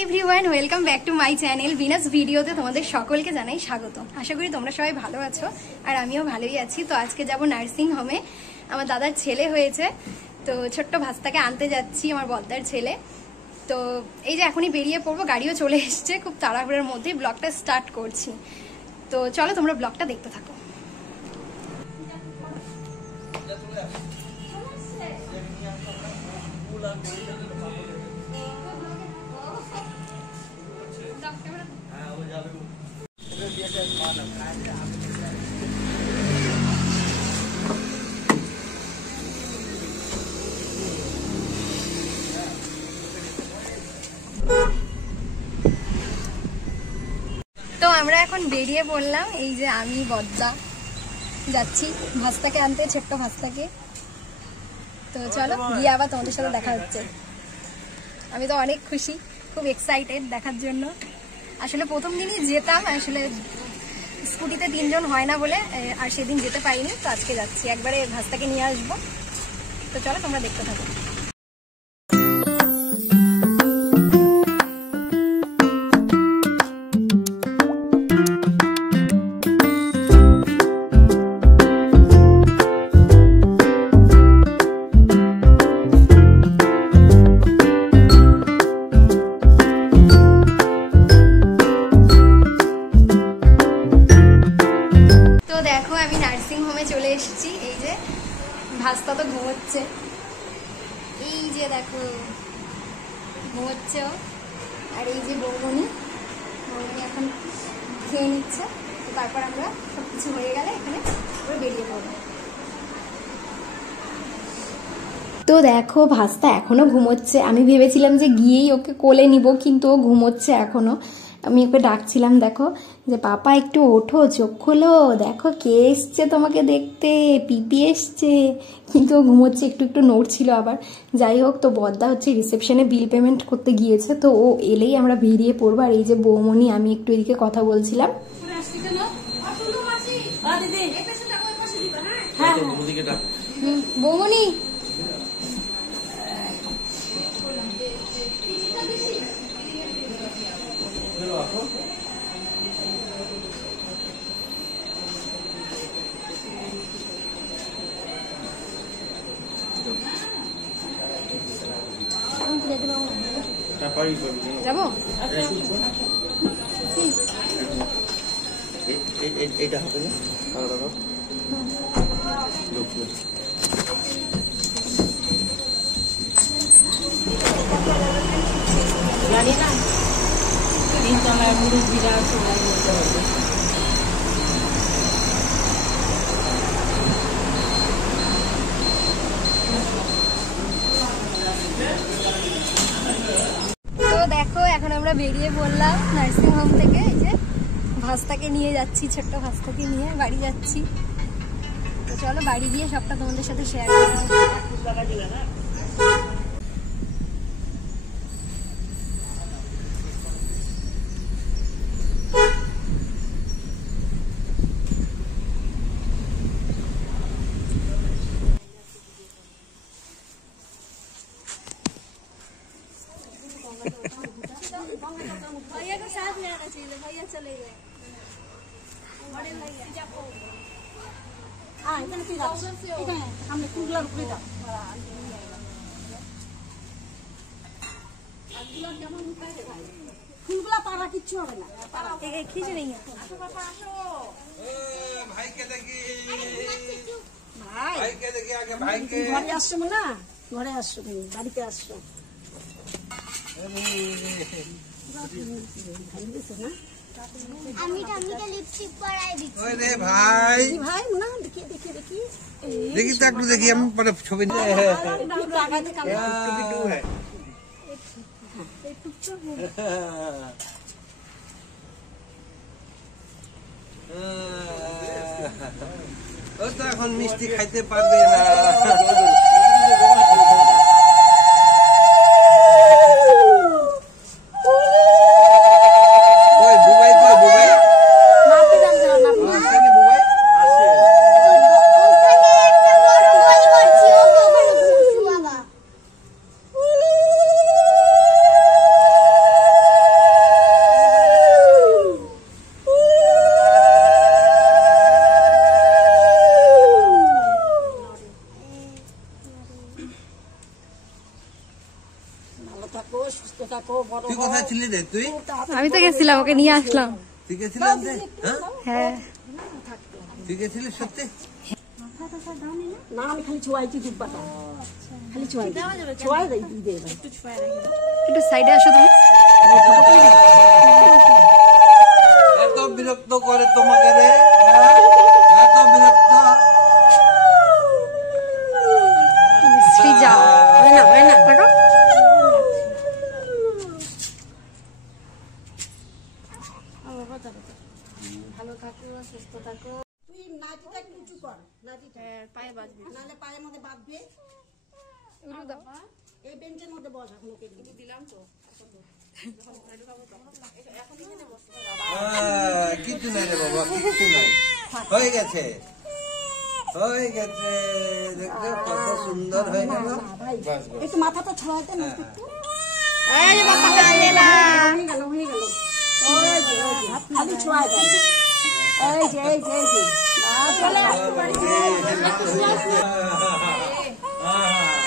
Everyone, welcome back to my channel Venus ভিডিওতে তোমাদের সকলকে জানাই স্বাগত। আশা করি তোমরা সবাই ভালো আছো আর আমিও ভালোই আছি। তো আজকে যাব নার্সিং হোমে, আমার দাদার ছেলে হয়েছে, তো ছোট্ট ভাস্তাকে আনতে যাচ্ছি, আমার বদ্দার ছেলে। তো এই যে এখনই বেরিয়ে পড়বো, গাড়িও চলে এসছে, খুব তাড়াহুড়োর মধ্যেই ব্লগটা স্টার্ট করছি। তো চলো তোমরা ব্লগটা দেখতে থাকো। তো আমরা এখন বেরিয়ে পড়লাম, এই যে আমি বদ্দা যাচ্ছি ভাস্তাকে আনতে, ছোট্ট ভাস্তাকে। তো চলো গিয়ে আবার তোমাদের সাথে দেখা হচ্ছে। আমি তো অনেক খুশি, খুব এক্সাইটেড দেখার জন্য। আসলে প্রথম দিনই যেতাম, আসলে স্কুটিতে 3 জন হয় না বলে আর সেদিন যেতে পারিনি, তো আজকে যাচ্ছি, একবারে ভাস্তাকে নিয়ে আসবো। তো চলো তোমরা দেখতে থাকো। দেখো আমি নার্সিং হোমে চলে এসেছি। এই যে ভাস্তা তো ঘুমোচ্ছে, এই যে দেখো ঘুমোচ্ছে ও। আর এই যে বৌমনি এখন খেয়ে নিচ্ছে। তো তারপর আমরা সবকিছু হয়ে গেলে এখানে বেরিয়ে পড়বো। তো দেখো ভাস্তা এখনো ঘুমোচ্ছে। আমি ভেবেছিলাম যে গিয়েই ওকে কোলে নিব, কিন্তু ও ঘুমোচ্ছে এখনো। আমি ওকে ডাকছিলাম, দেখো যে পাপা একটু ওঠো, চোখ খোলো, দেখো কে এসছে তোমাকে দেখতে, পিপি এসছে, কিন্তু ও ঘুমোচ্ছে, একটু একটু নড়ছিল আবার। যাই হোক, তো বদ্দা হচ্ছে রিসেপশনে বিল পেমেন্ট করতে গিয়েছে, তো ও এলেই আমরা বেরিয়ে পড়বো। আর এই যে বৌমনি, আমি একটু এদিকে কথা বলছিলাম। বৌমনি যাবো এইটা হবে না, জানি না তিনতলায় মুরব্বীরা সবাই বলতে হবে। তো দেখো এখন আমরা বেরিয়ে পড়লাম নার্সিং হোম থেকে। এই যে ভাস্তাকে নিয়ে যাচ্ছি, ছোট্ট ভাস্তাকে নিয়ে বাড়ি যাচ্ছি। তো চলো বাড়ি গিয়ে সবটা তোমাদের সাথে শেয়ার করবো। भैया को साथ में आना चाहिए, भैया चले गए, बड़े भैया। हाँ इधर सीधा इधर हमने कुगला रुपए दा गुलाब जामुन रुपए दे भाई, फूलगुला पारा किच्छु হবে না, एक खींच नहीं है। আসো বাবা আসো, ভাই কে দেখি, ভাই ভাই কে দেখি, আগে ভাই কে ঘরে আসছো না, ঘরে আসছো, তুমি বাড়িতে আসছো। আমি টামিটা লিপস্টিক পরাই দিচ্ছি। ওরে ভাই ভাই না দেখি দেখি দেখি দেখি তো একটু দেখি, আমি পরে ছবি নিয়ে লাগাতে কাম টুকি হ্যাঁ ও তো এখন মিষ্টি খাইতে পারবে না। তুই কোথায় ছিলি রে তুই? আমি তো গেছিলাম, ওকে নিয়ে আসলাম। তুই গেছিলি আনতে? হ্যাঁ হ্যাঁ তুই গেছিলি সত্যি? না আমি খালি ছোয়াইছি দুব্বাটা, খালি ছোয়াইছি, ছোয়াই দেই দুধ দেই। একটু সাইডে আসো তুমি। এত বিরক্ত করে তোমাকে রে, এত বিরক্ত। সৃজা হয় না দেখো। তুই নাচিটা একটু উঁচু কর, নাচিটা পায়ে বাঁধবি, নাহলে পায়ের মধ্যে বাঁধবে। এই বেঞ্চের মধ্যে বস, এখন ওকে দিলাম তো। কিছু নাই রে বাবা, কিছু নাই, হয়ে গেছে হয়ে গেছে। দেখতে কত সুন্দর হয়ে গেল। একটু মাথাটা ছড়াইতে না একটু। এই যে বাবা হয়ে গেল। হয়ে গেল হয়ে গেল। ওই যে খালি ছোঁয়াই দেন। এই যে এই যে এই যে চলে আসতে পারি।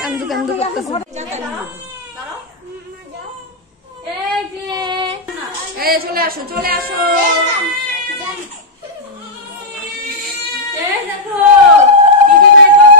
কান্দু কান্দু করতেছে। এই যে এই চলে আসো চলে আসো। এই দেখো দিদি ভাই কত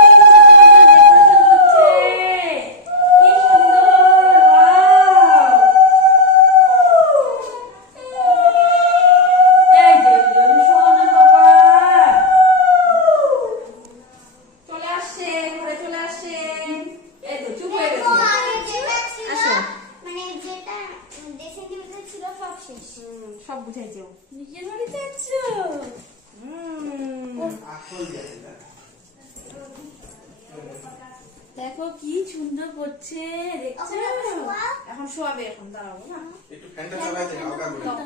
সব বুঝাইছে নিজের বাড়িতে আছো। দেখো কি সুন্দর করছে দেখছো। এখন শোয়াবে, এখন দাঁড়াবো না একটু ফ্যানটা চালাতে হালকা করে।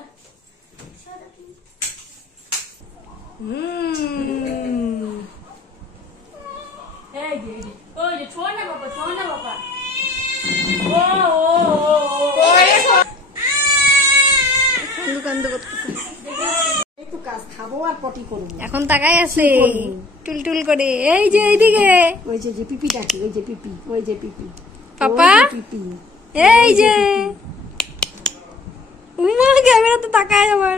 এই যে ওই যে ছোঁয়া না বাবা, ছোঁয়া না বাবা। কান্দু কান্দু করতেছে। একটু কাজ খাবো আর পটি করবো। এখন তাকাই আছে টুলটুল করে। এই যে এইদিকে ওই যে যে পিপিটা কি, ওই যে পিপি, ওই যে পিপি পাপা, ওই যে পিপি। এই যে উমা ক্যামেরা তো তাকায় আবার।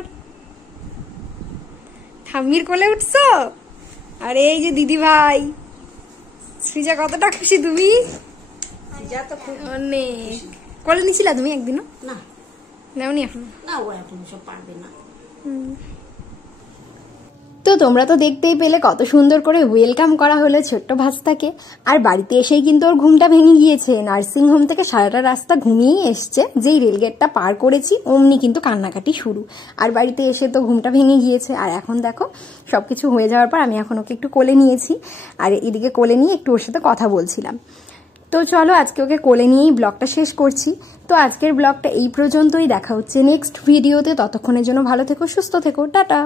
ঠাম্মির কোলে উঠছো। আর এই যে দিদি ভাই সৃজা, কতটা খুশি তুমি? যা তো খুব অনেক। কোলে নিছিলা তুমি একদিনও? না নাওনি এখন? না, ও এখন সব পারবে না। তো তোমরা তো দেখতেই পেলে কত সুন্দর করে ওয়েলকাম করা হলো ছোট্ট ভাস্তাকে। আর বাড়িতে এসেই কিন্তু ওর ঘুমটা ভেঙে গিয়েছে। নার্সিং হোম থেকে সারাটা রাস্তা ঘুমিয়েই এসছে। যেই রেলগেটটা পার করেছি অমনি কিন্তু কান্নাকাটি শুরু। আর বাড়িতে এসে তো ঘুমটা ভেঙে গিয়েছে। আর এখন দেখো সবকিছু হয়ে যাওয়ার পর আমি এখন ওকে একটু কোলে নিয়েছি। আর এদিকে কোলে নিয়ে একটু ওর সাথে কথা বলছিলাম। তো চলো আজকে ওকে কোলে নিয়েই ব্লগটা শেষ করছি। তো আজকের ব্লগটা এই পর্যন্তই। দেখা হচ্ছে নেক্সট ভিডিওতে। ততক্ষণের জন্য ভালো থেকো, সুস্থ থেকো, টাটা।